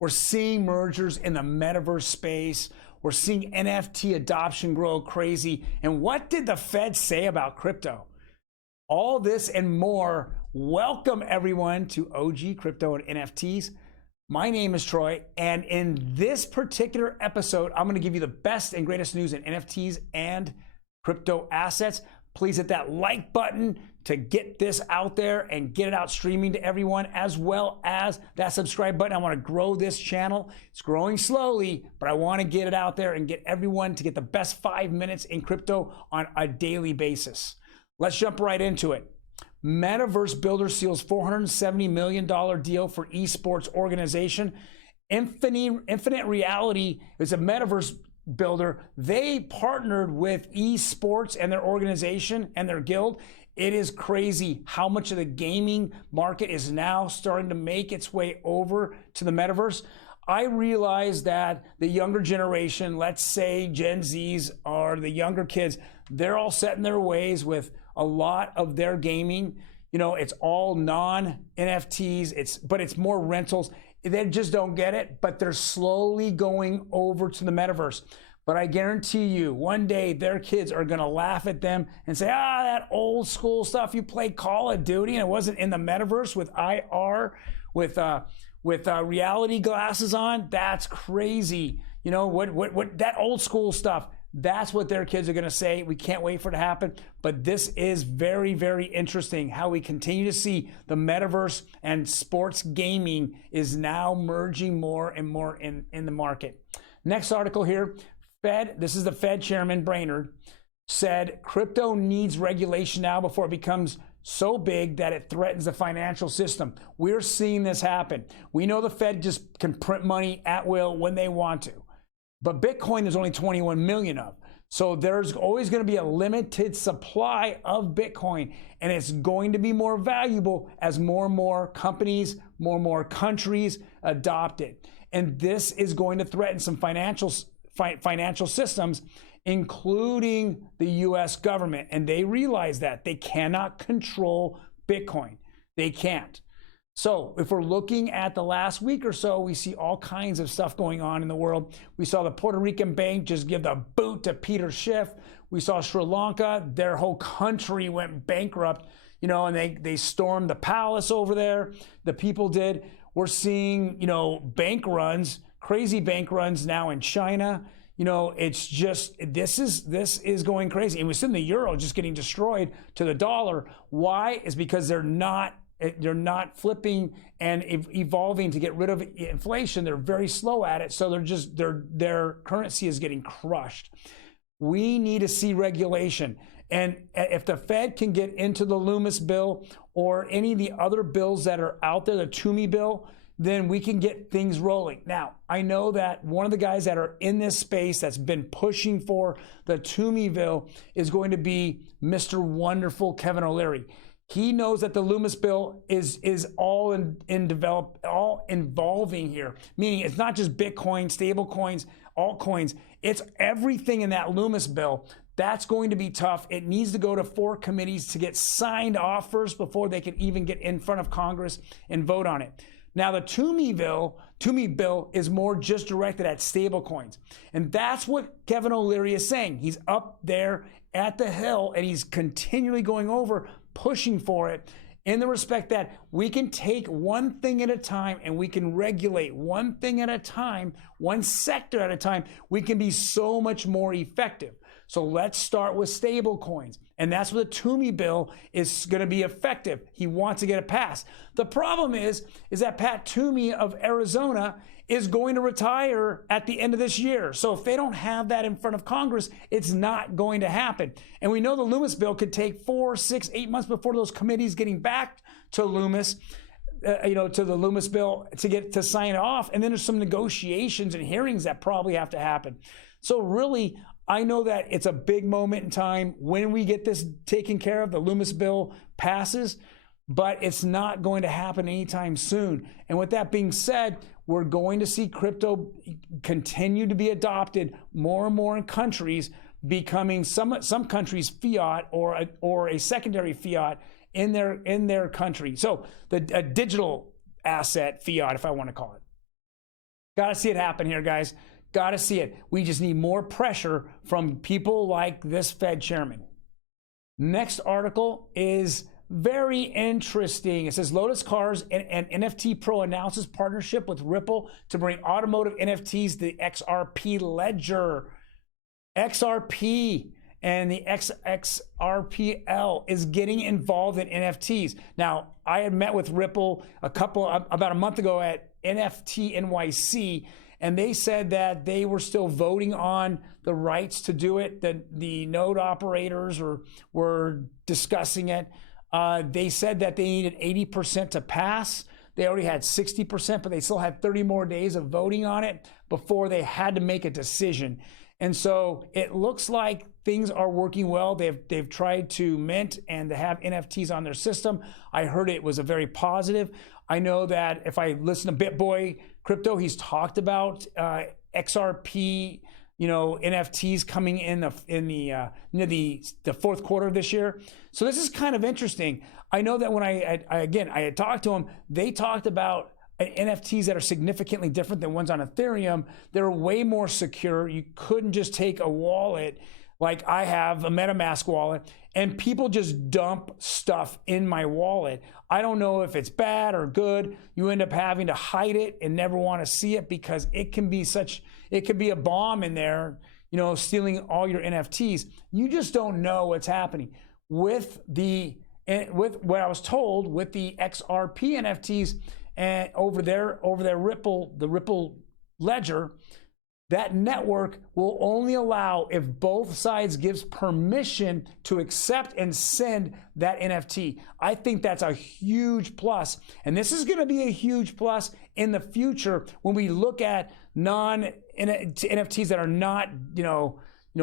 We're seeing mergers in the metaverse space. We're seeing NFT adoption grow crazy. And what did the Fed say about crypto? All this and more. Welcome everyone to OG Crypto and NFTs. My name is Troy, and in this particular episode, I'm going to give you the best and greatest news in NFTs and crypto assets. Please hit that like button to get this out there and get it out streaming to everyone, as well as that subscribe button. I want to grow this channel. It's growing slowly, but I want to get it out there and get everyone to get the best 5 minutes in crypto on a daily basis. Let's jump right into it. Metaverse builder seals $470 million deal for esports organization. Infinite Reality is a metaverse builder. They partnered with esports and their organization and their guild. It is crazy how much of the gaming market is now starting to make its way over to the metaverse. I realize that the younger generation, let's say Gen Zs or the younger kids, they're all set in their ways with a lot of their gaming. You know, it's all non-NFTs, but it's more rentals. They just don't get it, but they're slowly going over to the metaverse. But I guarantee you, one day their kids are gonna laugh at them and say, that old school stuff, you play Call of Duty and it wasn't in the metaverse with IR, with reality glasses on. That's crazy. You know, what that old school stuff. That's what their kids are going to say. We can't wait for it to happen. But this is very, very interesting how we continue to see the metaverse and sports gaming is now merging more and more in the market. Next article here, this is the Fed chairman, Brainard, said crypto needs regulation now before it becomes so big that it threatens the financial system. We're seeing this happen. We know the Fed just can print money at will when they want to. But Bitcoin there's only 21 million of. So there's always going to be a limited supply of Bitcoin, and it's going to be more valuable as more and more companies, more and more countries adopt it. And this is going to threaten some financial systems, including the US government. And they realize that they cannot control Bitcoin. They can't. So if we're looking at the last week or so, we see all kinds of stuff going on in the world. We saw the Puerto Rican bank just give the boot to Peter Schiff. We saw Sri Lanka, their whole country went bankrupt, you know, and they stormed the palace over there. The people did. We're seeing, you know, bank runs, crazy bank runs now in China. You know, it's just, this is going crazy. And we've seen the euro just getting destroyed to the dollar. Why? Is because they're not flipping and evolving to get rid of inflation. They're very slow at it. So their currency is getting crushed. We need to see regulation. And if the Fed can get into the Loomis bill or any of the other bills that are out there, the Toomey bill, then we can get things rolling. Now, I know that one of the guys that are in this space that's been pushing for the Toomey bill is going to be Mr. Wonderful Kevin O'Leary. He knows that the Loomis bill is all all involving here, meaning it's not just Bitcoin, stable coins, altcoins. It's everything in that Loomis bill. That's going to be tough. It needs to go to 4 committees to get signed off first before they can even get in front of Congress and vote on it. Now, the Toomey bill is more just directed at stable coins. And that's what Kevin O'Leary is saying. He's up there at the Hill and he's continually going over, pushing for it in the respect that we can take one thing at a time and we can regulate one thing at a time, one sector at a time. We can be so much more effective. So let's start with stable coins. And that's where the Toomey bill is going to be effective. He wants to get it passed. The problem is that Pat Toomey of Arizona is going to retire at the end of this year. So if they don't have that in front of Congress, it's not going to happen. And we know the Loomis bill could take 4, 6, 8 months before those committees getting back to Loomis, to the Loomis bill to sign it off. And then there's some negotiations and hearings that probably have to happen. So really, I know that it's a big moment in time when we get this taken care of, the Loomis bill passes, but it's not going to happen anytime soon. And with that being said, we're going to see crypto continue to be adopted more and more in countries, becoming some countries fiat or a secondary fiat in their country. So a digital asset fiat, if I want to call it. Got to see it happen here, guys. Got to see it. We just need more pressure from people like this Fed chairman. Next article is very interesting. It says Lotus Cars and NFT Pro announces partnership with Ripple to bring automotive NFTs to the XRP ledger. XRP and the XRPL is getting involved in NFTs. Now, I had met with Ripple about a month ago at NFT NYC, and they said that they were still voting on the rights to do it. The node operators were discussing it. They said that they needed 80% to pass. They already had 60%, but they still had 30 more days of voting on it before they had to make a decision. And so it looks like things are working well. They've tried to mint and to have NFTs on their system. I heard it was a very positive. I know that if I listen to BitBoy Crypto, he's talked about XRP, NFTs coming in the fourth quarter of this year. So this is kind of interesting. I know that when I had talked to them, they talked about NFTs that are significantly different than ones on Ethereum. They're way more secure. You couldn't just take a wallet like I have, a MetaMask wallet, and people just dump stuff in my wallet. I don't know if it's bad or good. You end up having to hide it and never want to see it because it can be a bomb in there, stealing all your NFTs. You just don't know what's happening. With what I was told with the XRP NFTs and over there Ripple, the Ripple ledger, that network will only allow if both sides gives permission to accept and send that NFT. I think that's a huge plus. And this is going to be a huge plus in the future when we look at non-NFTs that are not,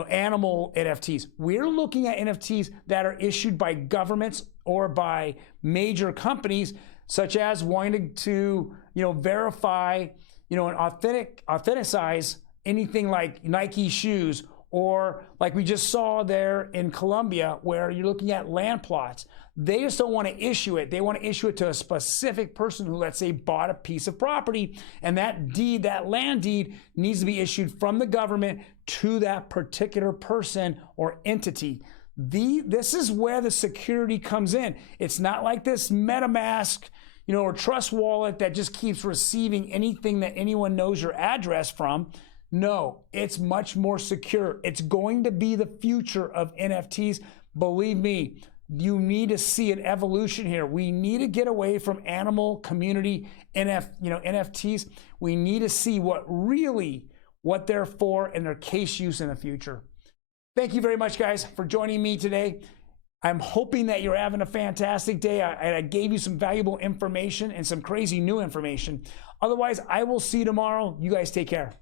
animal NFTs. We're looking at NFTs that are issued by governments or by major companies, such as wanting to, verify, and authenticize anything like Nike shoes, or like we just saw there in Colombia where you're looking at land plots. They just don't want to issue it. They want to issue it to a specific person who, let's say, bought a piece of property, and that land deed needs to be issued from the government to that particular person or entity. This is where the security comes in. It's not like this MetaMask, or Trust Wallet that just keeps receiving anything that anyone knows your address from. No, it's much more secure. It's going to be the future of NFTs. Believe me, you need to see an evolution here. We need to get away from animal community NFTs. We need to see what they're for and their case use in the future. Thank you very much, guys, for joining me today. I'm hoping that you're having a fantastic day. I gave you some valuable information and some crazy new information. Otherwise, I will see you tomorrow. You guys take care.